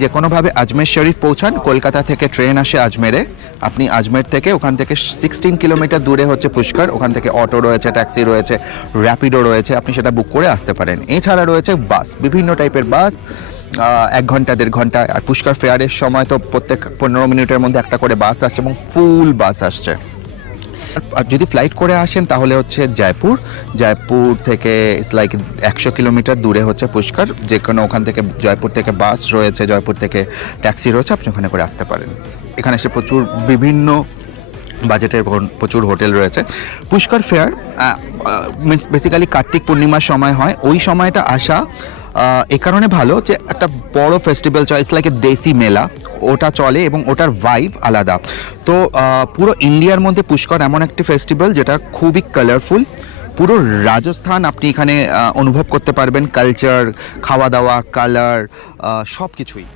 যে কোনোভাবে আজমের শরীফ পৌঁছান, কলকাতা থেকে ট্রেন আসে আজমেরে, আপনি আজমের থেকে ওখান থেকে 16 কিলোমিটার দূরে হচ্ছে পুষ্কর, ওখান থেকে অটো রয়েছে, ট্যাক্সি রয়েছে, র্যাপিডো রয়েছে, আপনি সেটা বুক করে আসতে পারেন। এছাড়া রয়েছে বাস, বিভিন্ন টাইপের বাস, 1 ঘন্টা 1.5 ঘন্টা। আর পুষ্কর ফেয়ারের সময় তো প্রত্যেক 15 মিনিটের মধ্যে একটা করে বাস আসছে এবং ফুল বাস আসছে। আর যদি ফ্লাইট করে আসেন তাহলে হচ্ছে জয়পুর থেকে ইটস লাইক 100 কিলোমিটার দূরে হচ্ছে পুষ্কর, যে কোনো ওখান থেকে জয়পুর থেকে বাস রয়েছে, জয়পুর থেকে ট্যাক্সি রয়েছে, আপনি ওখানে করে আসতে পারেন। এখানে এসে প্রচুর বিভিন্ন বাজেটের প্রচুর হোটেল রয়েছে। Pushkar fair means basically Kartik পূর্ণিমার সময় হয়, ওই সময়টা আসা এ কারণে ভালো যে একটা বড় ফেস্টিভ্যাল চলে, ইটস লাইক এ দেশি মেলা, ওটা চলে এবং ওটার ভাইব আলাদা। তো পুরো ইন্ডিয়ার মধ্যে পুষ্কর এমন একটি ফেস্টিভ্যাল যেটা খুবই কালারফুল। পুরো রাজস্থান আপনি এখানে অনুভব করতে পারবেন, কালচার, খাওয়া দাওয়া, কালার, সব কিছুই।